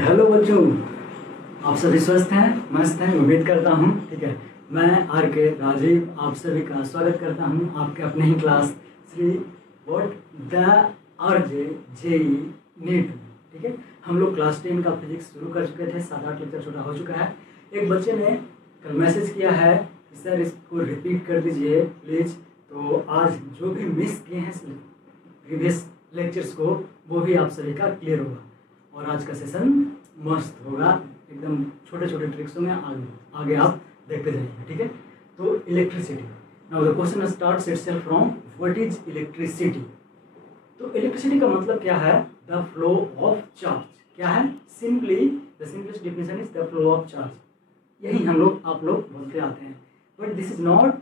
Hello बच्चों, आप सभी स्वस्थ हैं, मस्त हैं, उम्मीद करता हूँ। ठीक है, मैं आर के राजीव आप सभी का स्वागत करता हूँ आपके अपने ही क्लास श्री what the R J JEE NEET. ठीक है, हम लोग क्लास 10 का फिजिक्स शुरू कर चुके थे, 7-8 लेक्चर छोटा हो चुका है। एक बच्चे ने कल मैसेज किया है कि सर इसको रिपीट कर दीजिए प्लीज़। तो आज जो भी मिस किए हैं प्रीवियस लेक्चर्स को वो भी आप सभी का क्लियर होगा और आज का सेशन मस्त होगा, एकदम छोटे छोटे ट्रिक्सों में आगे आप देखते जाइए। ठीक है, तो electricity, now the question starts itself from what is electricity. तो इलेक्ट्रिसिटी का मतलब क्या है? The flow of charge. क्या है? Simply the simplest definition is the flow of charge. यही हम लोग आप लोग बोलते आते हैं, but this is not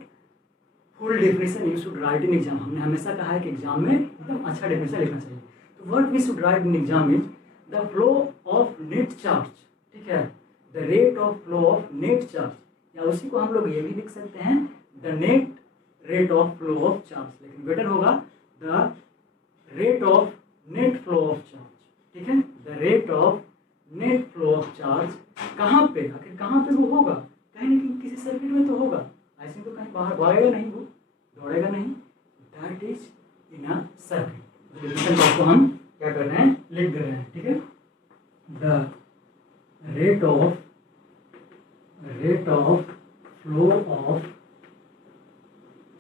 full definition you should write in exam. हमने हमेशा कहा है कि एग्जाम में एकदम अच्छा डेफिनेशन लिखना चाहिए। तो what we should write in exam is the flow of net charge. ठीक है, the rate of flow of net charge, या उसी को हम लोग ये भी लिख सकते हैं the net rate of flow of charge, लेकिन बेटर होगा the rate of net flow of charge. ठीक है, the rate of net flow of charge कहाँ पे, आखिर कहाँ पे वो होगा? कहीं ना कहीं किसी सर्किट में तो होगा, ऐसे तो कहीं बाहर भागेगा नहीं, वो दौड़ेगा नहीं। That is in a circuit. Definition को हम क्या कर रहे हैं, लिख दे रहे हैं। ठीक है, the rate of flow of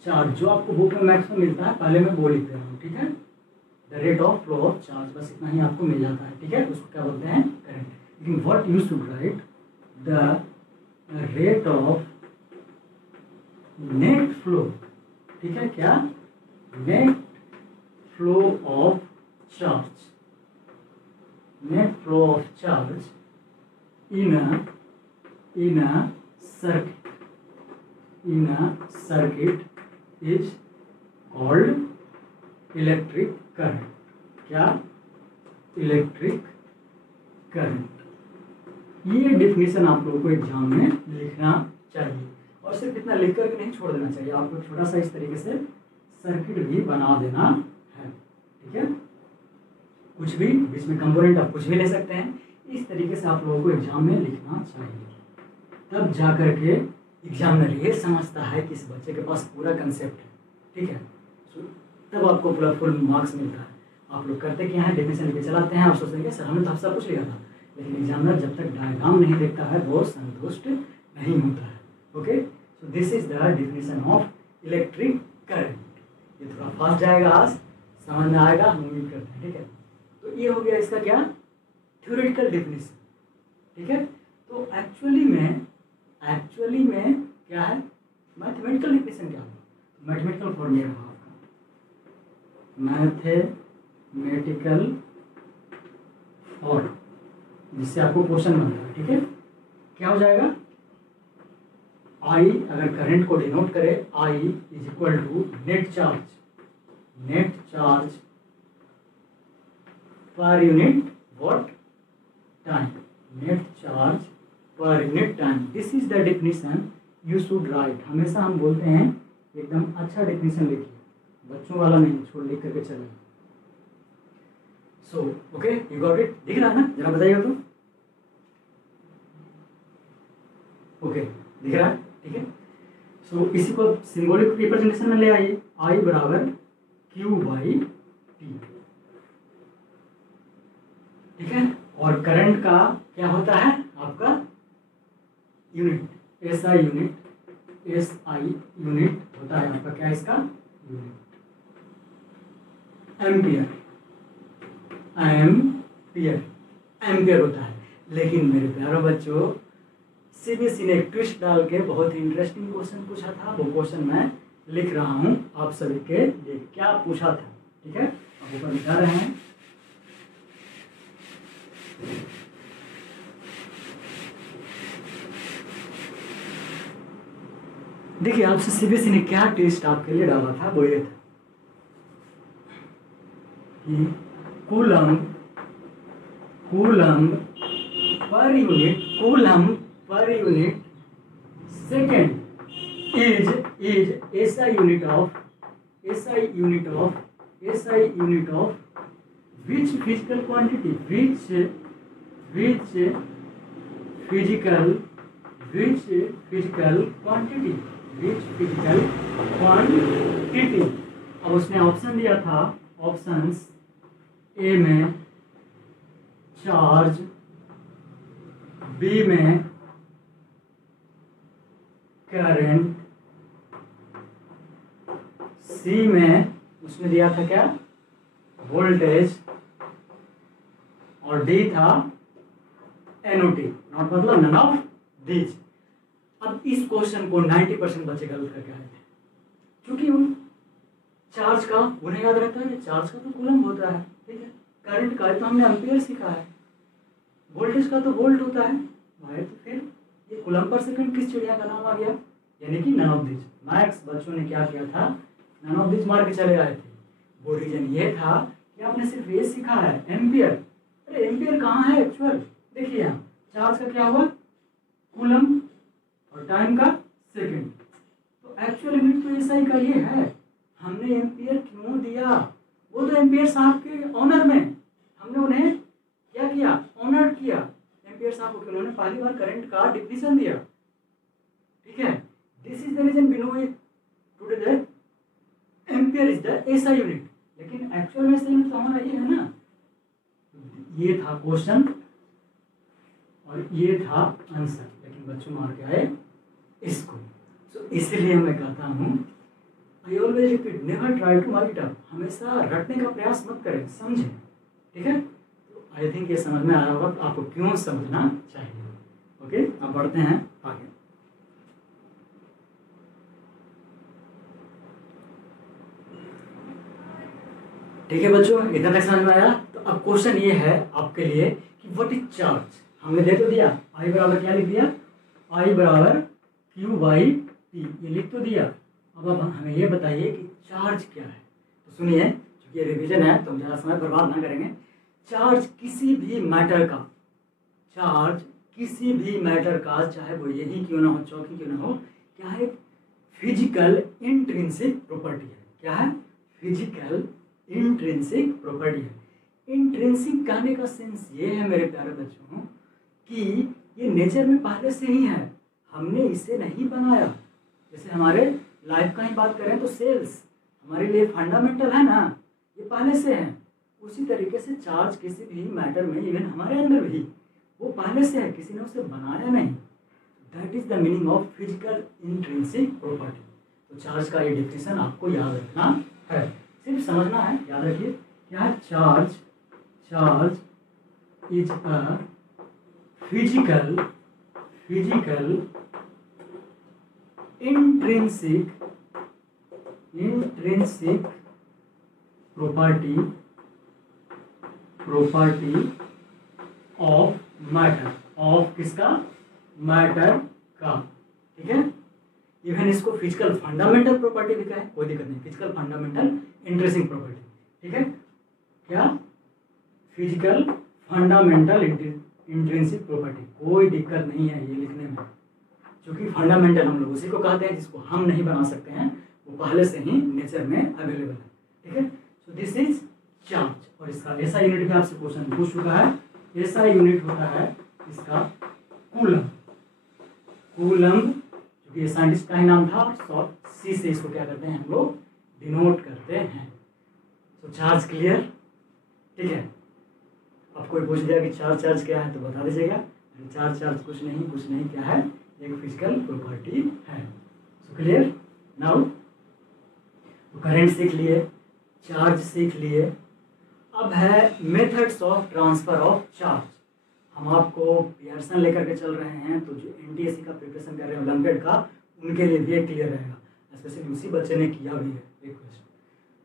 charge, जो आपको बुक में मैथ्स में मिलता है, पहले मैं वो लिख रहा हूँ। ठीक है, the rate of flow of charge, बस इतना ही आपको मिल जाता है। ठीक है, उसको क्या बोलते हैं? करंट। लेकिन what you should right the rate of net flow. ठीक है, क्या? Net flow of charge, net flow of charge in a circuit is called electric current. क्या? Electric current. ये डिफिनेशन आप लोगों को एग्जाम में लिखना चाहिए, और सिर्फ इतना लिख करके नहीं छोड़ देना चाहिए, आपको छोटा सा इस तरीके से सर्किट भी बना देना है। ठीक है, कुछ भी बीच में कंपोनेंट आप कुछ भी ले सकते हैं, इस तरीके से आप लोगों को एग्जाम में लिखना चाहिए। तब जा करके एग्जामिनर ये समझता है कि इस बच्चे के पास पूरा कंसेप्ट है। ठीक है, तब आपको पूरा फुल मार्क्स मिलता है। आप लोग करते क्या है, डेफिनेशन लेके चलाते हैं और सोचते हैं सर हमने तो सब कुछ लिखा था, लेकिन एग्जामिनर जब तक डायग्राम नहीं देखता है वो संतुष्ट नहीं होता है। Okay, so this is the definition of electric current. ये थोड़ा फास्ट जाएगा, आज समझ में आएगा, हम उम्मीद करते हैं। ठीक है, तो ये हो गया इसका क्या, थ्योरेटिकल डेफिनेशन। ठीक है, तो एक्चुअली में क्या है, मैथमेटिकल डेफिनेशन क्या होगा? मैथमेटिकल फॉर्मूला होगा आपका, मैथमेटिकल फॉर्म, जिससे आपको क्वेश्चन बन जाएगा। ठीक है, क्या हो जाएगा? आई, अगर करंट को डिनोट करे, I is equal to net charge per unit what time, net charge per unit time. This is the definition you should write. हमेशा हम बोलते हैं एकदम अच्छा डेफिनेशन लिखिए, बच्चों वाला नहीं, छोड़ लिख करके चलें। So okay, you got it? दिख रहा है ना? जरा बताइएगा तो। ओके, दिख रहा है? ठीक है, सो इसी को सिंबॉलिक रिप्रेजेंटेशन में ले आइए, आई बराबर क्यू बाई टी। ठीक है, और करंट का क्या होता है आपका? यूनिट, एसआई यूनिट होता है आपका, क्या इसका? यूनिट एम्पियर होता है। लेकिन मेरे प्यारे बच्चों, सीबीएसई ने एक ट्विस्ट डाल के बहुत ही इंटरेस्टिंग क्वेश्चन पूछा था, वो क्वेश्चन मैं लिख रहा हूं आप सभी के लिए। क्या पूछा था? ठीक है, आप ऊपर लिखा रहे हैं। देखिए, आपसे सीबीएसई ने क्या टेस्ट आपके लिए डाला था, वो ये था कि coulomb per unit second is SI unit of which physical quantity, which which physical quantity, which physical quantity। अब उसने ऑप्शन दिया था, ऑप्शंस ए में चार्ज, बी में करंट, सी में उसने दिया था क्या, वोल्टेज, और डी था एनओटी, नॉट मतलब नन ऑफ दीज। अब इस क्वेश्चन को 90% बच्चे गलत करके आए थे, क्योंकि उन चार्ज का उन्हें याद रहता है, चार्ज का तो कूलम होता है, ठीक है, करंट का तो हमने एम्पियर सीखा है, वोल्टेज का तो वोल्ट होता है भाई, तो फिर ये कूलम पर सेकंड किस चिड़िया का नाम आ गया, यानी कि नन ऑफ दिस। मैक्स बच्चों ने क्या किया था, नन ऑफ दिस मार के चले आए थे। वो रीजन ये था कि आपने सिर्फ ये सीखा है एम्पियर। अरे एम्पियर कहाँ है एक्चुअल, देखिए यहाँ चार्ज का क्या हुआ, कूलम, और टाइम का सेकंड, तो एक्चुअल यूनिट तो ऐसा ही का ये है। हमने एम्पियर क्यों दिया, वो तो एम्पियर साहब के ऑनर में हमने उन्हें क्या किया, ऑनर किया एम्पियर साहब को, उन्होंने पहली बार करंट का डिफिनेशन दिया, ठीक है। This is the reason we know it today that ampere is the SI unit, लेकिन एक्चुअल में एसआई यूनिट तो हमारा ये है ना। ये था क्वेश्चन और ये था आंसर, लेकिन बच्चों मार के आए इसको। सो इसलिए मैं कहता हूँ, I always repeat, never try to mug up, हमेशा रटने का प्रयास मत करें, समझें, ठीक है। तो आई थिंक ये समझ में आ रहा होगा आपको क्यों समझना चाहिए। ओके, अब बढ़ते हैं आगे। ठीक है बच्चों, इतना तक समझ में आया। तो अब क्वेश्चन ये है आपके लिए कि व्हाट इज चार्ज। हमने दे तो दिया, आई बराबर क्या लिख दिया, आई बराबर क्यू बाई टी, ये लिख तो दिया। अब हमें ये बताइए कि चार्ज क्या है। तो सुनिए, क्योंकि ये रिवीजन है तो हम ज़्यादा समय बर्बाद ना करेंगे। चार्ज किसी भी मैटर का, चार्ज किसी भी मैटर का, चाहे वो यही क्यों ना हो, चौकी क्यों ना हो, क्या है, फिजिकल इंट्रिंसिक प्रॉपर्टी है। क्या है, फिजिकल इंट्रिंसिक प्रॉपर्टी है। इंट्रिंसिक कहने का सेंस ये है मेरे प्यारे बच्चों कि ये नेचर में पहले से ही है, हमने इसे नहीं बनाया। जैसे हमारे लाइफ का ही बात करें तो सेल्स हमारे लिए फंडामेंटल है ना, ये पहले से है। उसी तरीके से चार्ज किसी भी मैटर में, इवन हमारे अंदर भी, वो पहले से है, किसी ने उसे बनाया नहीं। That is the meaning of physical intrinsic property. तो चार्ज का ये डिफिनेशन आपको याद रखना है, सिर्फ समझना है, याद रखिए क्या है charge. Charge is a physical intrinsic property of matter, of किसका, मैटर का, ठीक है। इवन इसको फिजिकल फंडामेंटल प्रॉपर्टी भी कहे, कोई दिक्कत नहीं, फिजिकल फंडामेंटल इंट्रिंसिक प्रॉपर्टी, ठीक है। क्या, फिजिकल फंडामेंटल इंट्रिंसिक प्रॉपर्टी, कोई दिक्कत नहीं है ये लिखने में, क्योंकि फंडामेंटल हम लोग उसी को कहते हैं जिसको हम नहीं बना सकते हैं, वो पहले से ही नेचर में अवेलेबल है, ठीक है। So this is charge. और इसका ऐसा यूनिट भी आपसे क्वेश्चन पूछ चुका है, ऐसा यूनिट होता है इसका कूलम। कूलम, क्योंकि ये साइंटिस्ट का ही नाम था, शॉर्ट सी से इसको क्या करते हैं हम लोग, डिनोट करते हैं। तो चार्ज क्लियर, ठीक है। अब कोई पूछ दिया कि चार्ज क्या है तो बता दीजिएगा, चार्ज कुछ नहीं क्या है, एक फिजिकल प्रॉपर्टी है। So clear now. तो करंट सीख लिए, चार्ज सीख लिए, अब है methods of transfer of charge. हम आपको पियर्सन लेकर के चल रहे हैं, तो जो एनटीएससी का प्रिपरेशन कर रहे हैं ओलंपियाड का, उनके लिए भी क्लियर रहेगा, स्पेशली उसी बच्चे ने किया भी है रिक्वेस्ट।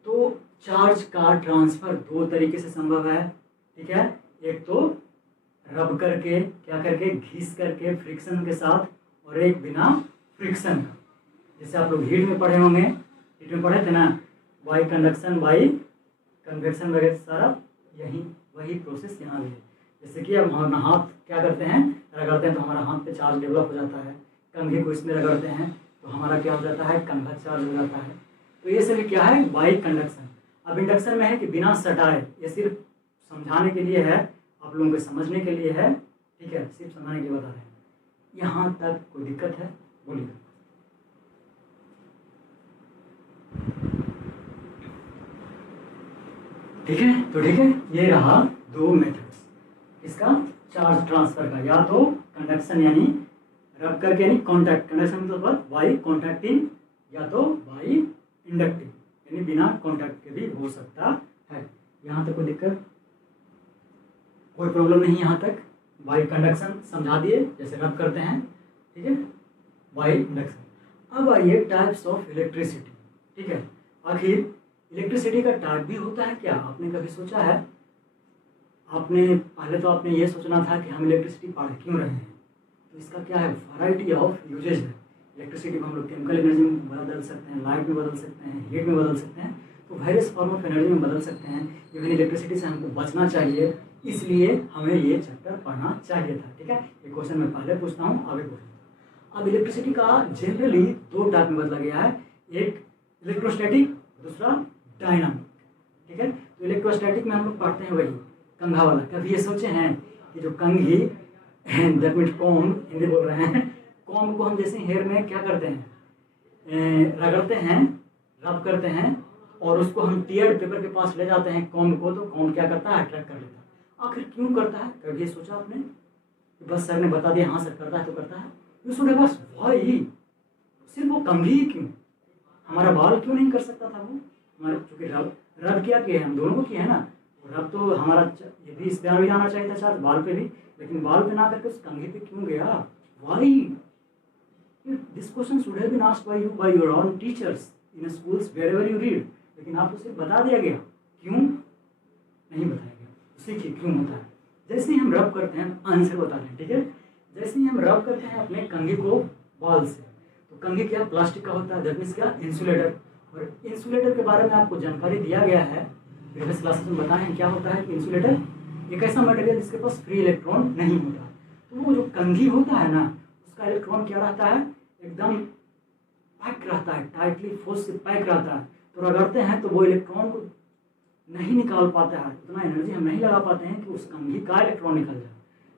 तो चार्ज का ट्रांसफर दो तरीके से संभव है, ठीक है। एक तो रब करके, क्या करके, घिस करके फ्रिक्शन के साथ, और एक बिना फ्रिक्शन का। जैसे आप लोग हीट में पढ़े होंगे, हीट में पढ़े थे ना, वाई कंडक्शन वाई कन्वेक्शन वगैरह, सारा वही प्रोसेस यहाँ भी है। जैसे कि अब हम हाथ क्या करते हैं, रगड़ते हैं तो हमारा हाथ पे चार्ज डेवलप हो जाता है, कंघे को इसमें रगड़ते हैं तो हमारा क्या हो जाता है, कंघा चार्ज हो जाता है। तो ये सभी क्या है, वाई कंडक्शन। अब इंडक्शन में है कि बिना सटाए, ये सिर्फ समझाने के लिए है, आप लोगों के समझने के लिए है, ठीक है, सिर्फ समझने के लिए बता रहे हैं। यहाँ तक कोई दिक्कत है? बोलिए। ठीक है, तो ठीक है, ये रहा दो मेथड्स इसका चार्ज ट्रांसफर का, या तो कंडक्शन यानी रब करके यानी कॉन्टैक्ट, कंडक्शन मतलब बाई कॉन्टैक्टिंग, या तो बाई इंडक्टिंग यानी बिना कॉन्टैक्ट के भी हो सकता है। यहाँ तक कोई दिक्कत, कोई प्रॉब्लम नहीं यहाँ तक? बाई कंडक्शन समझा दिए जैसे रब करते हैं, ठीक है, बाई इंडक्शन। अब आइए टाइप्स ऑफ इलेक्ट्रिसिटी, ठीक है। आखिर इलेक्ट्रिसिटी का टाइप भी होता है क्या? आपने कभी सोचा है? आपने पहले तो आपने ये सोचना था कि हम इलेक्ट्रिसिटी पढ़ क्यों रहे हैं, तो इसका क्या है, वैरायटी ऑफ यूजेज है। इलेक्ट्रिसिटी को हम लोग केमिकल एनर्जी में बदल सकते हैं, लाइट में बदल सकते हैं, हीट में बदल सकते हैं, तो वेरियस फॉर्म ऑफ एनर्जी में बदल सकते हैं। इवन इलेक्ट्रिसिटी से हमको बचना चाहिए, इसलिए हमें ये चैप्टर पढ़ना चाहिए था, ठीक है। ये क्वेश्चन मैं पहले पूछता हूँ, आगे पूछता हूँ। अब इलेक्ट्रिसिटी का जनरली दो टाइप में बदला गया है, एक इलेक्ट्रोस्टैटिक, दूसरा डायनामिक, ठीक है। तो इलेक्ट्रोस्टैटिक में हम लोग पढ़ते हैं वही कंघा वाला। कभी ये सोचे हैं कि जो कंघी, दैट मीन्स कॉम्ब, हिंदी बोल रहे हैं, कॉम्ब को हम जैसे हेयर में क्या करते हैं, रगड़ते हैं, रब करते हैं, और उसको हम टियर्ड पेपर के पास ले जाते हैं कॉम्ब को, तो कॉम्ब क्या करता है, अट्रैक्ट कर लेता है। आखिर क्यों करता है? कभी ये सोचा आपने? बस सर ने बता दिया हाँ सर करता है तो करता है, you should have asked why. सिर्फ वो कंघी क्यों, हमारा बाल क्यों नहीं कर सकता था वो? हमारे चूंकि रब क्या किया है, हम दोनों को किया है ना, रब तो हमारा ये भी इस पे भी आना चाहिए था चार्ज, बाल पे भी, लेकिन बाल पे ना करके उस कंघी पे क्यों गया? Why? This question should have been asked by you by your own teachers in schools wherever you read, लेकिन आपको सिर्फ बता दिया गया, क्यों नहीं बताया गया। सीखिए क्यों होता है। जैसे ही हम रब करते हैं, आंसर बता रहे हैं, ठीक है, जैसे ही हम रब करते हैं अपने कंघी को बाल से, तो कंघी क्या प्लास्टिक का होता है, दैट मीन्स क्या, इंसुलेटर। और इंसुलेटर के बारे में आपको जानकारी दिया गया है, प्रीवियस क्लासेस में बताएं क्या होता है कि इंसुलेटर एक ऐसा मटेरियल जिसके पास फ्री इलेक्ट्रॉन नहीं होता। तो वो जो कंघी होता है ना, उसका इलेक्ट्रॉन क्या रहता है, एकदम पैक रहता है, टाइटली फोर्स से पैक रहता है। तो रगड़ते हैं तो वो इलेक्ट्रॉन को नहीं निकाल पाता है, उतना एनर्जी हम नहीं लगा पाते हैं कि उस कंघी का इलेक्ट्रॉन निकल जाए।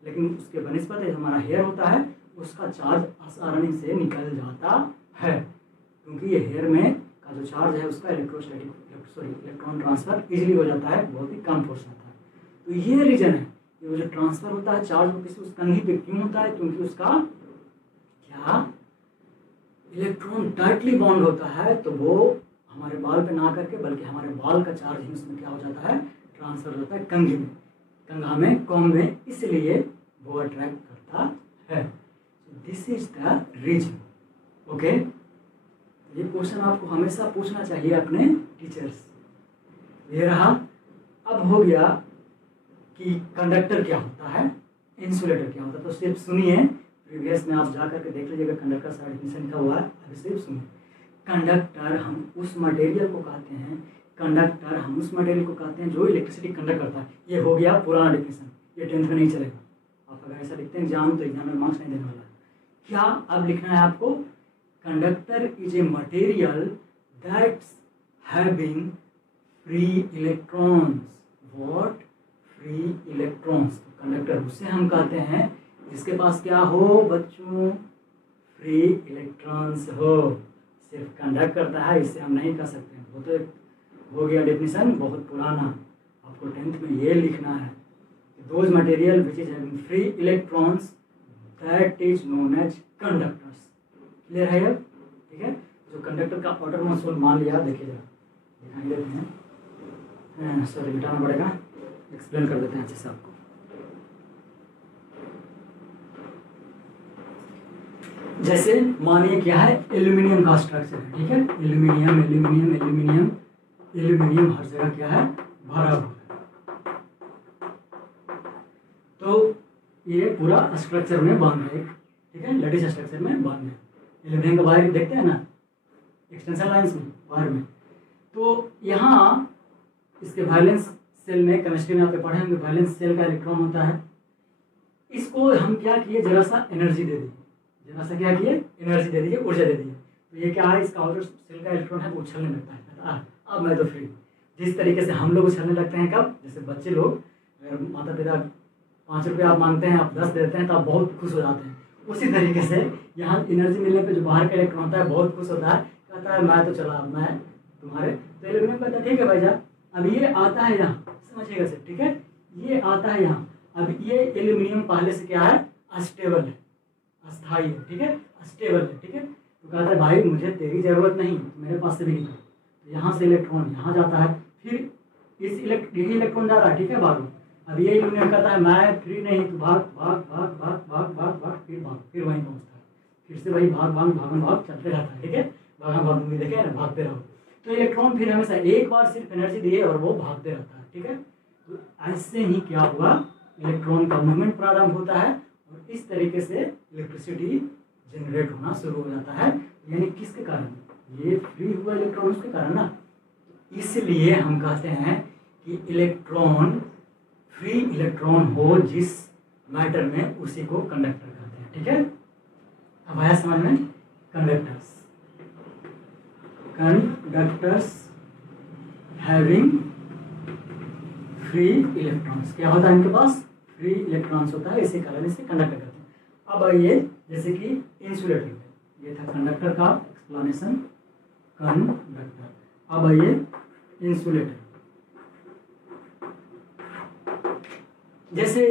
लेकिन उसके बनिस्बत हमारा हेयर होता है, उसका चार्ज आसानी से निकल जाता है, क्योंकि ये हेयर में का जो चार्ज है उसका इलेक्ट्रॉन ट्रांसफर इजीली हो जाता है, बहुत ही कम फोर्स आता है। तो ये रीजन है कि वो जो ट्रांसफर होता है चार्ज वो किसी उस कंघी पे क्यों होता है, क्योंकि उसका क्या इलेक्ट्रॉन टाइटली बॉन्ड होता है। तो वो हमारे बाल पे ना करके बल्कि हमारे बाल का चार्ज ही उसमें क्या हो जाता है, ट्रांसफर हो जाता है कंघी में, कंघा में, कॉम्ब में, इसलिए वो अट्रैक्ट करता है। This is the reason, okay. ये क्वेश्चन आपको हमेशा पूछना चाहिए अपने टीचर्स। ये रहा। अब हो गया कि कंडक्टर क्या होता है, इंसुलेटर क्या होता है, तो सिर्फ सुनिए, प्रीवियस में आप जा करके देख लीजिएगा, कंडक्टर का डेफिनेशन लिखा हुआ है, अभी सिर्फ सुनिए। कंडक्टर हम उस मटेरियल को कहते हैं, कंडक्टर हम उस मटेरियल को कहते हैं जो इलेक्ट्रिसिटी कंडक्ट करता है। ये हो गया पुराना डेफिनेशन, ये 10th में नहीं चलेगा। आप अगर ऐसा लिखते हैं एग्जाम, तो एग्जाम में मार्क्स नहीं देने वाला है। क्या अब लिखना है आपको, conductor is a material that's having free electrons. What? Free electrons. Conductor उसे हम कहते हैं जिसके पास क्या हो बच्चों, फ्री इलेक्ट्रॉन्स हो, सिर्फ कंडक्ट करता है, इससे हम नहीं कह सकते। वो तो हो गया डेफिनेशन बहुत पुराना, आपको 10th में ये लिखना है, those material which is having free electrons that is known as conductors. Clear है अब? ठीक है, जो कंडक्टर का ऑर्डर मसूल मान लिया, देखिए जरा दिखाई देते हैं, सॉरी मिटाना पड़ेगा, एक्सप्लेन कर देते हैं अच्छे से आपको। जैसे मानिए क्या है, एल्यूमिनियम का स्ट्रक्चर है, ठीक है, एल्यूमिनियम एल्यूमिनियम एल्यूमिनियम एल्यूमिनियम हर जगह क्या है, भरा हुआ है। तो ये पूरा स्ट्रक्चर में बांध है, ठीक है, लैटिस स्ट्रक्चर में बांध है। एल्यूमिनियम का वायर देखते हैं ना, एक्सटेंशन लाइंस में, वायर में। तो यहाँ इसके वैलेंस सेल में, केमिस्ट्री में आप पढ़े होंगे, वैलेंस सेल का इलेक्ट्रॉन होता है। इसको हम क्या किए, जरा सा एनर्जी दे दी, जरा सा क्या किए, एनर्जी दे दीजिए, ऊर्जा दे दीजिए। तो ये क्या है, इसका ऑर्डर सेल का इलेक्ट्रॉन है वो उछलने लगता है। अब मैं तो फ्री। जिस तरीके से हम लोग उछलने लगते हैं, कब, जैसे बच्चे लोग, अगर माता पिता 5 रुपये आप मांगते हैं, आप 10 देते हैं तो आप बहुत खुश हो जाते हैं। उसी तरीके से यहाँ एनर्जी मिलने पे जो बाहर का इलेक्ट्रॉन होता है बहुत खुश होता है, कहता है मैं तो चला, मैं तुम्हारे, तो एल्यूमिनियम कहता है ठीक है भाई जा, अब ये आता है यहाँ, समझिएगा सर, ठीक है, ये आता है यहाँ। अब ये एल्यूमिनियम पहले से क्या है, अस्टेबल है, अस्थाई है, ठीक है, अस्टेबल है, ठीक है। तो कहता है भाई मुझे तेरी ज़रूरत नहीं, मेरे पास से भी निकल। तो यहाँ से इलेक्ट्रॉन यहाँ जाता है, फिर यही इलेक्ट्रॉन जा रहा है, ठीक है, भागो। अब ये एल्यूमिनियम कहता है मैं फ्री नहीं, तो भाग भाग भाग भाग भाग भाग भाग, फिर वहीं पहुँचता है, फिर से वही भाग भाग भाग भाग चलते रहता है, ठीक है, भागा भाग मूवी देखे ना, भागते रहो। तो इलेक्ट्रॉन फिर हमेशा एक बार सिर्फ एनर्जी दिए और वो भागते रहता है, ठीक है। तो ऐसे ही क्या हुआ, इलेक्ट्रॉन का मूवमेंट प्रारंभ होता है और इस तरीके से इलेक्ट्रिसिटी जनरेट होना शुरू हो जाता है। यानी किसके कारण, ये फ्री हुआ इलेक्ट्रॉन उसके कारण ना। इसलिए हम कहते हैं कि इलेक्ट्रॉन फ्री इलेक्ट्रॉन हो जिस मैटर में, उसी को कंडक्टर कहते हैं, ठीक है। अब आया समझ में, कंडक्टर्स हैविंग फ्री इलेक्ट्रॉन्स, क्या होता है इनके पास, फ्री इलेक्ट्रॉन्स होता है, इसी कारण इसे कंडक्टर कहते हैं। अब आइए जैसे कि इंसुलेटर, ये था कंडक्टर का एक्सप्लेनेशन, कंडक्टर। अब आइए इंसुलेटर, जैसे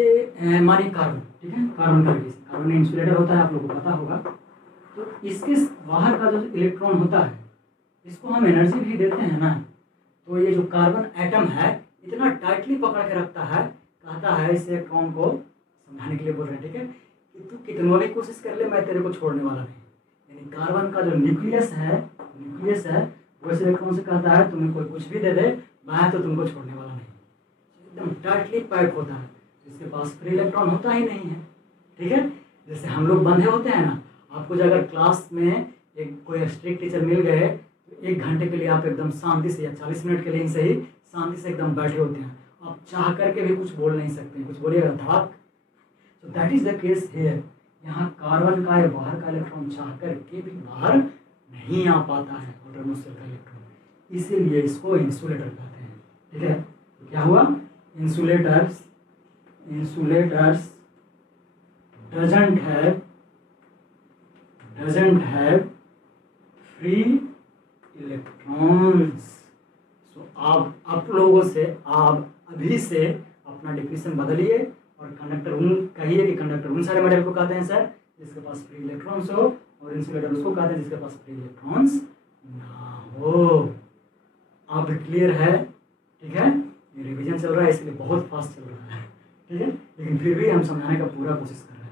मानिए कार्बन, ठीक है, कार्बन का केस, कार्बन इंसुलेटर होता है, आप लोगों को पता होगा। तो इसके बाहर का जो इलेक्ट्रॉन होता है, इसको हम एनर्जी भी देते हैं ना, तो ये जो कार्बन एटम है इतना टाइटली पकड़ के रखता है, कहता है इस इलेक्ट्रॉन को समझाने के लिए बोल रहे हैं, ठीक है, कि तू कितना भी कोशिश कर ले, मैं तेरे को छोड़ने वाला नहीं। यानी कार्बन का जो न्यूक्लियस है वो इस इलेक्ट्रॉन से कहता है तुम्हें कोई कुछ भी दे दे, मैं तो तुमको छोड़ने वाला नहीं, एकदम टाइटली पैक होता है। इसके पास फ्री इलेक्ट्रॉन होता ही नहीं है, ठीक है। जैसे हम लोग बंधे होते हैं ना, आपको अगर क्लास में एक कोई स्ट्रिक्ट टीचर मिल गए तो 1 घंटे के लिए आप एकदम शांति से, या 40 मिनट के लिए सही, शांति से एकदम बैठे होते हैं, आप चाह करके भी कुछ बोल नहीं सकते, कुछ बोलिएगा धड़ाक। तो that is the case hair, यहाँ कार्बन का या बाहर का इलेक्ट्रॉन चाह करके भी बाहर नहीं आ पाता है, आउटर मोस्ट का इलेक्ट्रॉन, इसीलिए इसको इंसुलेटर कहते हैं, ठीक है। तो क्या हुआ, insulators doesn't have free electrons। सो आप लोगों से, आप अभी से अपना डिफिनेशन बदलिए और कंडक्टर उन कहिए कि कंडक्टर उन सारे मटेरियल को कहते हैं सर जिसके पास फ्री इलेक्ट्रॉन्स हो, और इंसुलेटर उसको कहते हैं जिसके पास फ्री इलेक्ट्रॉन्स ना हो। आप क्लियर है, ठीक है। ये रिवीजन चल रहा है इसलिए बहुत फास्ट चल रहा है, ठीक है, लेकिन फिर भी हम समझाने का पूरा कोशिश कर रहे हैं।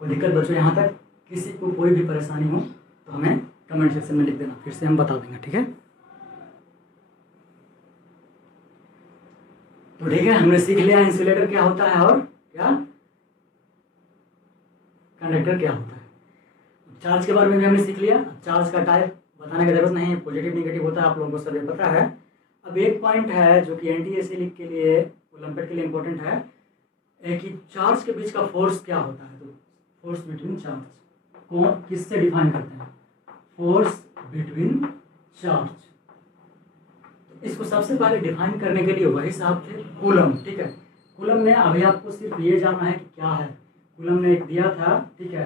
कोई दिक्कत बच्चों यहाँ तक, किसी को कोई भी परेशानी हो तो हमें कमेंट सेक्शन में लिख देना, फिर से हम बता देंगे, ठीक है। तो ठीक है, हमने सीख लिया इंसुलेटर क्या होता है और क्या कंडक्टर क्या होता है। चार्ज के बारे में भी हमने सीख लिया। चार्ज का टाइप बताने की जरूरत नहीं है, पॉजिटिव निगेटिव होता है, आप लोगों को सब पता है। अब एक पॉइंट है जो कि एंटी-एसिलिक के लिए, ओलंपिक के लिए इंपॉर्टेंट है, कि चार्ज के बीच का फोर्स क्या होता है। तो फोर्स बिटवीन चार्ज को किससे डिफाइन करते हैं, फोर्स बिटवीन चार्ज। तो इसको सबसे पहले डिफाइन करने के लिए वही साहब थे कूलम, ठीक है। कूलम ने, अभी आपको सिर्फ ये जानना है कि क्या है। कूलम ने एक दिया था, ठीक है,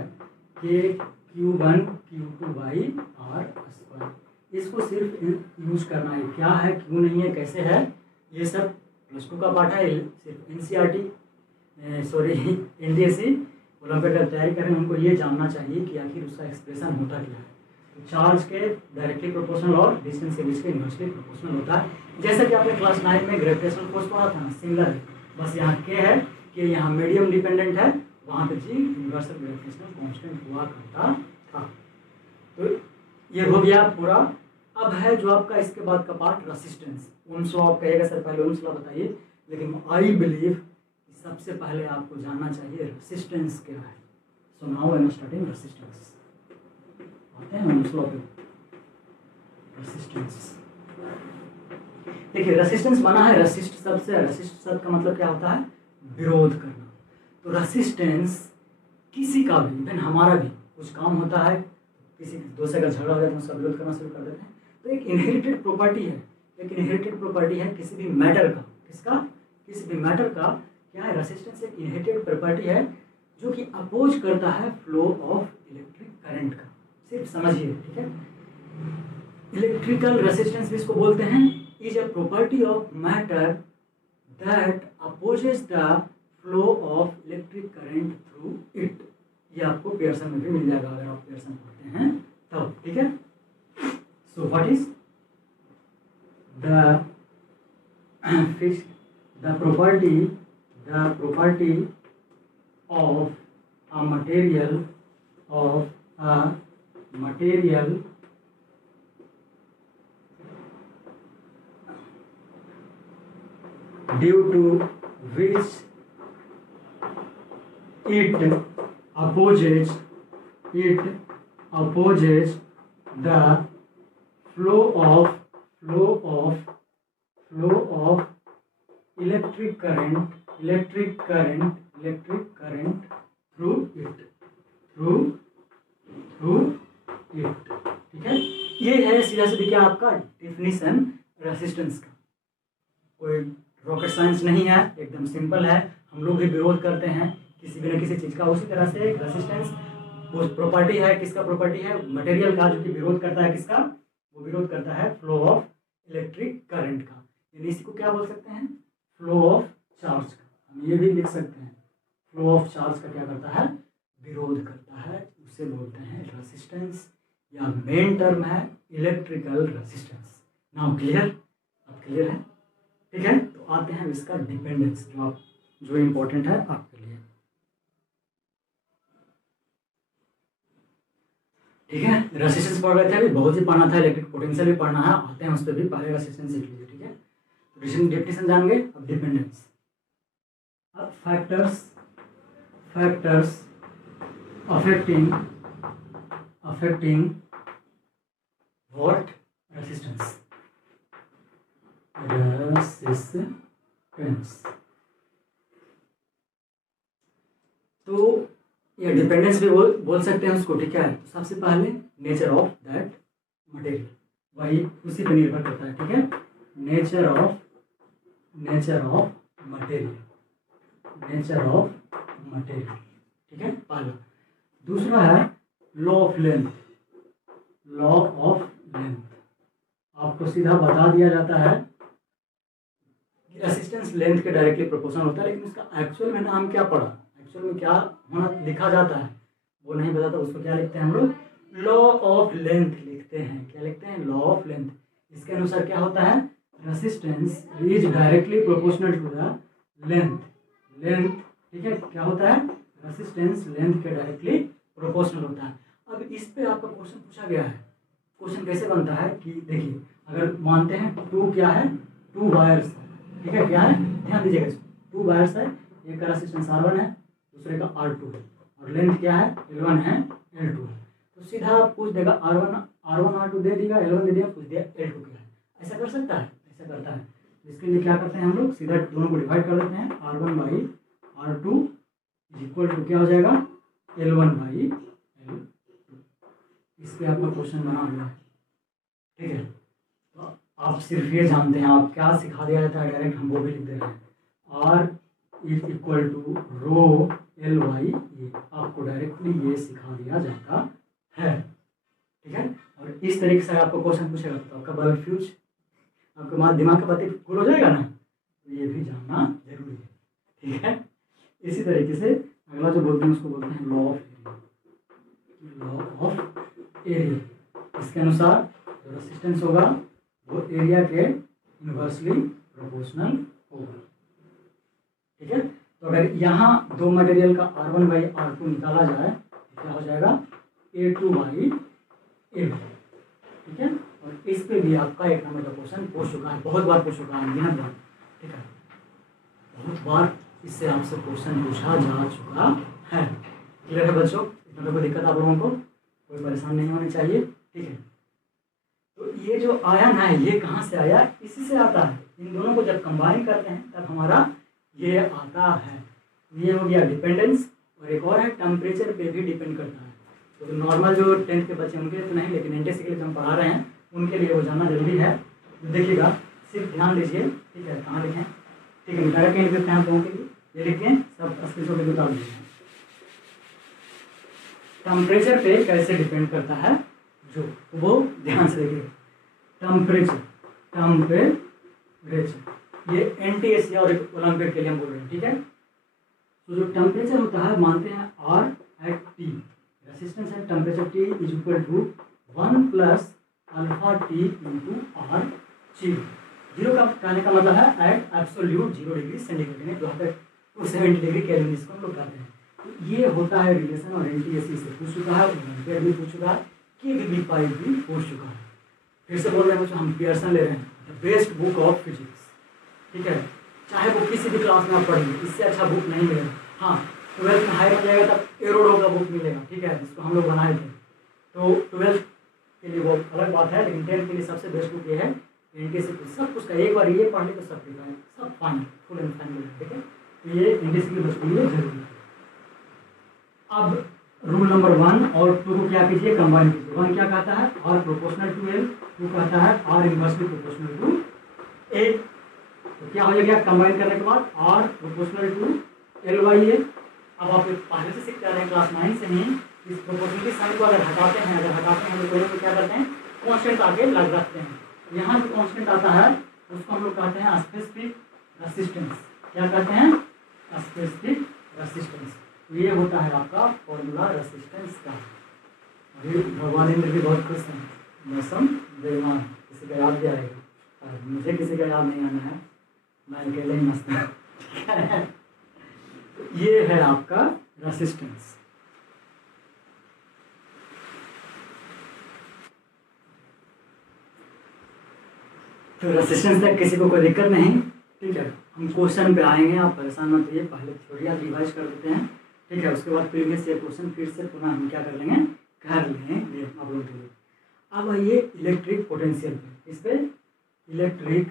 कि Q1 Q2 by R square, इसको सिर्फ यूज करना है। क्या है, क्यों नहीं है, कैसे है, ये सब +2 का पार्ट है। सिर्फ NCERT NDSE ओलंपिक का तैयारी कर रहे हैं, उनको ये जानना चाहिए कि आखिर उसका एक्सप्रेशन होता क्या है। तो चार्ज के डायरेक्टली प्रोपोर्शनल और डिस्टेंस के बीच के इन्वर्सली प्रोपोर्शनल होता है। जैसा कि आपने क्लास 9 में ग्रेविटेशनल फोर्स पढ़ा था ना, सिमिलर है, बस यहाँ के है कि यहाँ मीडियम डिपेंडेंट है, वहाँ पे जी यूनिवर्सल ग्रेविटेशनल कांस्टेंट हुआ करता था। तो ये हो गया पूरा। अब है जो आपका इसके बाद का पार्ट रेसिस्टेंस। ओम्स लॉ आप कहिएगा सर पहले ओम्स लॉ बताइए, लेकिन आई बिलीव सबसे पहले आपको जानना चाहिए रेसिस्टेंस क्या है। So now I am starting resistance. आते हैं ओम्स लॉ पे। रेसिस्टेंस, देखिए रेसिस्टेंस बना है रेसिस्ट शब्द से। रेसिस्ट शब्द का मतलब क्या होता है, विरोध करना। तो रेसिस्टेंस किसी का भी, इवन हमारा भी कुछ काम होता है, किसी दो से अगर झगड़ा हो जाए तो उसका विरोध करना शुरू कर देते हैं। तो एक इनहेरिटेड प्रॉपर्टी है, एक इनहेरिटेड प्रॉपर्टी है किसी भी मैटर का, किसका, किसी भी मैटर का, क्या है, रेसिस्टेंस एक इनहेरिटेड प्रॉपर्टी है जो कि अपोज करता है फ्लो ऑफ इलेक्ट्रिक करंट का। सिर्फ समझिए, ठीक है। इलेक्ट्रिकल रेसिस्टेंस भी इसको बोलते हैं, is a property of matter that opposes the flow of electric current through it. ये आपको पियर्सन में भी मिल जाएगा अगर आप पियर्सन पढ़ते हैं तब, ठीक है। So what is the property of a material due to which it opposes the flow of electric current through it, ठीक है। ये है सीधा सीधा क्या आपका डेफिनेशन रेसिस्टेंस का। कोई रॉकेट साइंस नहीं है, एकदम सिंपल है। हम लोग भी विरोध करते हैं किसी भी न किसी चीज़ का, उसी तरह से रेसिस्टेंस वो प्रॉपर्टी है, किसका प्रॉपर्टी है, मटेरियल का, जो कि विरोध करता है किसका, वो विरोध करता है फ्लो ऑफ इलेक्ट्रिक करंट का। यानी इसी को क्या बोल सकते हैं, फ्लो ऑफ चार्ज का। हम ये भी लिख सकते हैं, फ्लो ऑफ चार्ज का क्या करता है, विरोध करता है, उसे बोलते हैं रेसिस्टेंस, या मेन टर्म है इलेक्ट्रिकल रेसिस्टेंस। नाउ क्लियर, अब क्लियर है, ठीक है। तो आते हैं इसका डिपेंडेंस, जो इम्पोर्टेंट है आपके लिए, ठीक है। रेसिस्टेंस पढ़ रहे थे अभी, बहुत ही पढ़ना था, इलेक्ट्रिक पोटेंशियल भी पढ़ना है, आते हैं उस पर भी, पहले रेसिस्टेंस सीख लीजिए, ठीक है। तो डेफिनेशन जान गए, अब डिपेंडेंस। अब फैक्टर्स affecting what, resistance। तो ये डिपेंडेंस भी बोल सकते हैं उसको, ठीक है। तो सबसे पहले नेचर ऑफ दैट मटेरियल, वही उसी पर निर्भर करता है, ठीक है। नेचर ऑफ मटेरियल, ठीक है, पहला। दूसरा है लॉ ऑफ लेंथ। आपको सीधा बता दिया जाता है कि रेसिस्टेंस लेंथ के डायरेक्टली प्रोपोर्शनल होता है, लेकिन इसका एक्चुअल में नाम क्या पड़ा, एक्चुअल में क्या होना लिखा जाता है वो नहीं बताता, उसको क्या लिखते हैं हम लोग, लॉ ऑफ लेंथ लिखते हैं। क्या लिखते हैं, लॉ ऑफ लेंथ। इसके अनुसार क्या होता है, resistance is directly proportional to the length, ठीक है। क्या होता है, रेसिस्टेंस लेंथ के डायरेक्टली प्रोपोर्शनल होता है। अब इस पे आपका क्वेश्चन पूछा गया है, क्वेश्चन कैसे बनता है कि देखिए, अगर मानते हैं टू क्या है, टू वायर्स है, ठीक है, क्या है, ध्यान दीजिएगा इसको, टू वायर्स है, एक का रेसिस्टेंस R1 है, दूसरे का R2 है, और लेंथ क्या है, L1 है, L2 है। तो सीधा पूछ देगा R1 R2 दे देगा, L1 दे दिया, पूछ दिया L2 क्या है। ऐसा कर सकता है, ऐसा करता है। इसके लिए क्या करते हैं हम लोग, सीधा दोनों को डिवाइड कर देते हैं, R1/R2 इक्वल टू क्या हो जाएगा, L1/L2। इस पर आपका क्वेश्चन बना हुआ है, ठीक है। तो आप सिर्फ ये जानते हैं, आप क्या सिखा दिया जाता है, डायरेक्ट हम वो भी लिख दे रहे हैं, R is equal to rho L/E, आपको डायरेक्टली ये सिखा दिया जाता है, ठीक है। और इस तरीके से आपको क्वेश्चन पूछेगा तो आपका बल्ब फ्यूज, आपके दिमाग का पति खुल हो जाएगा ना, तो ये भी जानना जरूरी है, ठीक है। इसी तरीके से अगला जो बोलते हैं उसको बोलते हैं लॉ ऑफ एरिया। इसके अनुसार जो रेसिस्टेंस होगा वो एरिया के इनवर्सली प्रोपोर्शनल होगा, ठीक है। तो अगर यहाँ दो मटेरियल का R1/R2 निकाला जाए तो क्या हो जाएगा, A2/A1, ठीक है। और इस पे भी आपका एक नंबर का क्वेश्चन पूछ चुका है, बहुत बार पूछ चुका है, अनगिनत बार, ठीक है, बहुत बार इससे आपसे क्वेश्चन पूछा जा चुका है। क्लियर है बच्चों, इसमें कोई दिक्कत आप लोगों को, कोई परेशान नहीं होनी चाहिए, ठीक है। तो ये जो आया ना, ये कहाँ से आया, इसी से आता है। इन दोनों को जब कंबाइन करते हैं तब हमारा ये आता है। ये हो गया डिपेंडेंस, और एक और है टेम्परेचर पे भी डिपेंड करता है। तो नॉर्मल जो 10th के बच्चे उनके लिए तो नहीं, लेकिन NTSC के लिए हम पढ़ा रहे हैं, उनके लिए वो जानना जरूरी है। तो देखिएगा, सिर्फ ध्यान दीजिए, ठीक है, कहाँ लिखें, ठीक है, डायरेक्ट कहीं लिखते हैं आप लोगों के लिए, ये लिखें, सब स्क्रीनशॉट लेके उतार दीजिए। टेम्परेचर पे कैसे डिपेंड करता है जो, तो वो ध्यान से देखिए। टेम्परेचर ये NTSE और ओलंपिक के लिए हम बोल रहे हैं, ठीक है। तो जो टेम्परेचर होता है, मानते हैं R at T, resistance at temperature T is equal to 1 plus alpha T into R zero. Zero का कहने का मतलब है एट एब्सोल्यूट 0 डिग्री सेंटीग्रेड में, जहाँ तक 270 डिग्री केल्विन इसको हम लोग कहते हैं। तो ये होता है रिलेशन, और NTSE से पूछ चुका है, ओलंपिक भी पूछ चुका है, KVB5 भी पूछ चुका है। फिर से बोल रहे हैं बच्चों, हम पियर्सन ले रहे हैं, the best book of physics, ठीक है। चाहे वो किसी भी क्लास में आप पढ़ेंगे, इससे अच्छा बुक नहीं मिलेगा। हाँ, 12th में हाई में जाएगा तब एरोडो का बुक मिलेगा, ठीक है, जिसको हम लोग बनाए थे। तो 12th के लिए वो अलग बात है, लेकिन 10th के लिए सबसे बेस्ट बुक ये है NTSE। सब कुछ का एक बार ये पढ़ ले तो सब ठीक है, सब फाइन, फुल एंड फाइन, ठीक है। तो ये NTSE के बच्चों के लिए जरूरी है। अब रूल नंबर 1 और 2 को क्या कीजिए, कंबाइन कीजिए। 1 क्या कहता है, R प्रोपोर्शनल टू L, 2 कहता है R inversely proportional to A। तो क्या हो जाएगा कंबाइन करने के बाद, R प्रोपोर्शनल टू L/A। अब आप पहले से सीखते आ रहे हैं क्लास 9 से ही, इस प्रोपोर्शनलिटी साइन को अगर हटाते हैं तो क्या करते हैं, कांस्टेंट आगे लग रखते हैं। यहाँ जो कांस्टेंट आता है उसको हम लोग कहते हैं स्पेसिफिक रेसिस्टेंस। क्या कहते हैं, स्पेसिफिक रेसिस्टेंस। तो ये होता है आपका फॉर्मूला रेसिस्टेंस का। अभी भगवान इंद्र भी बहुत खुश हैं, मौसम बेईमान, किसी का याद भी आएगा, मुझे किसी का याद नहीं आना है, मैं अकेले ही मस्त हूँ, ठीक है। ये है आपका रेसिस्टेंस। तो रेसिस्टेंस तक किसी को कोई दिक्कत नहीं, ठीक है। हम क्वेश्चन पे आएंगे, आप परेशान मत होइए, पहले थ्योरी आप रिवाइज कर देते हैं, ठीक है। उसके बाद प्रीवियस ईयर क्वेश्चन फिर से पुनः हम क्या कर लेंगे, कर लेंगे आप लोगों के लिए। अब आइए इलेक्ट्रिक पोटेंशियल पे, इस पे इलेक्ट्रिक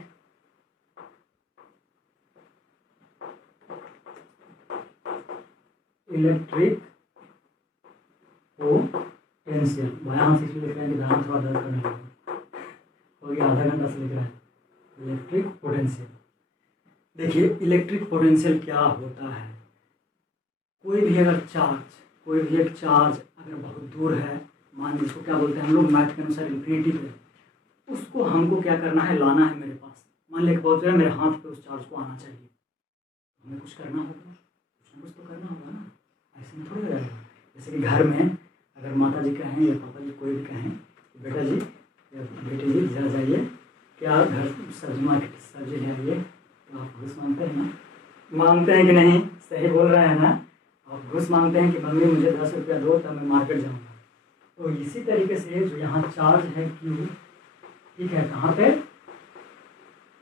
पोटेंशियल। बायां हाथ से लिख रहे हैं कि दायां थोड़ा दर्द करने लगा, हो गया आधा घंटा से लिख रहा है। इलेक्ट्रिक पोटेंशियल, देखिए इलेक्ट्रिक पोटेंशियल क्या होता है। कोई भी एक चार्ज अगर बहुत दूर है, मान लीजिए इसको क्या बोलते हैं हम लोग मैथ के अनुसार इन्फिनिटी पे, उसको हमको क्या करना है, लाना है मेरे पास। मान लिया बहुत है, मेरे हाथ पे उस चार्ज को आना चाहिए, हमें कुछ करना होगा, कुछ ना कुछ तो करना होगा ना, ऐसे में थोड़ी हो जाएगा। जैसे कि घर में अगर माता जी कहें या पापा जी कोई भी कहें, बेटा जी या बेटे जी जरा जाइए, क्या घर सब्जी मार्केट सब्जी ले आइए, तो आप घूस मांगते हैं ना, मांगते हैं कि नहीं, सही बोल रहे हैं ना, आप घूस मांगते हैं कि मम्मी मुझे 10 रुपया दो तब मैं मार्केट जाऊँगा। तो इसी तरीके से जो यहाँ चार्ज है Q, ठीक है, कहाँ पे,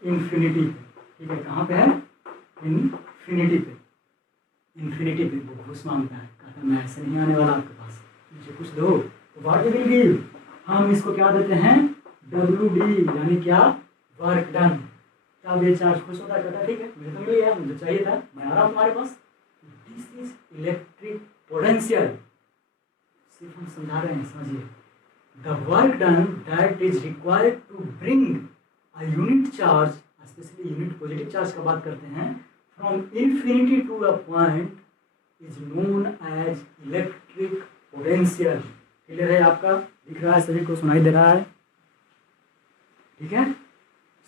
इन्फिनिटी पे, ठीक है, कहाँ पे है, इन्फिनिटी पे वो घूस मांगता है, कहता है मैं ऐसे नहीं आने वाला आपके पास, मुझे कुछ दो। तो व्हाट विल गिव, हम इसको क्या देते हैं, WD, यानी क्या, वर्क डन। तब ये चार्ज खुश होता है, कहता है ठीक है मुझे तो मिल गया, मुझे चाहिए था, मैं आ रहा हूँ तुम्हारे पास। This is electric potential. सिर्फ हम समझा रहे हैं, समझिए। The work done that is required to bring a unit charge, specially unit positive charge का बात करते हैं, from infinity to a point is known as electric potential. Clear है आपका, दिख रहा है, सभी को सुनाई दे रहा है, ठीक है।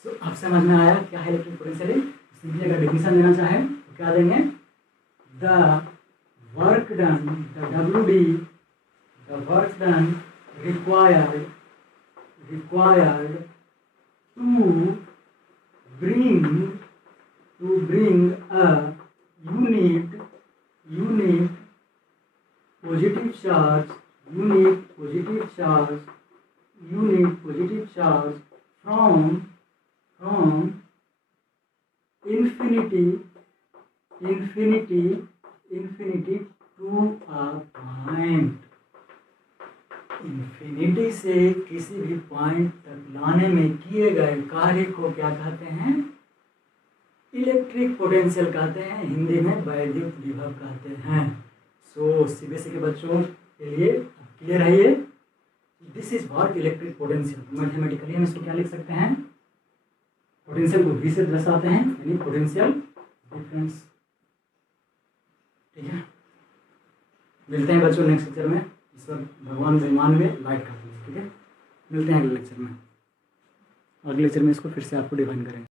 सो अब समझ में आया क्या है इलेक्ट्रिक पोटेंशियल। सिंपली अगर डेफिनेशन देना चाहे तो क्या देंगे, the work done, the WD, the work done required to bring a unit positive charge from infinity to a point, infinity से किसी भी पॉइंट तक लाने में किए गए कार्य को क्या कहते हैं, इलेक्ट्रिक पोटेंशियल कहते हैं, हिंदी में वैद्युत विभव कहते हैं। सो CBSE के बच्चों के लिए क्लियर है ये, this is what electric potential. Mathematically हम इसको क्या लिख सकते हैं, पोटेंशियल को V से दर्शाते हैं, यानी पोटेंशियल डिफरेंस। ठीक है, मिलते हैं बच्चों नेक्स्ट लेक्चर में। ईश्वर भगवान बेईमान में लाइट कर दीजिए। ठीक है, मिलते हैं अगले लेक्चर में। अगले लेक्चर में इसको फिर से आपको डिफाइन करेंगे।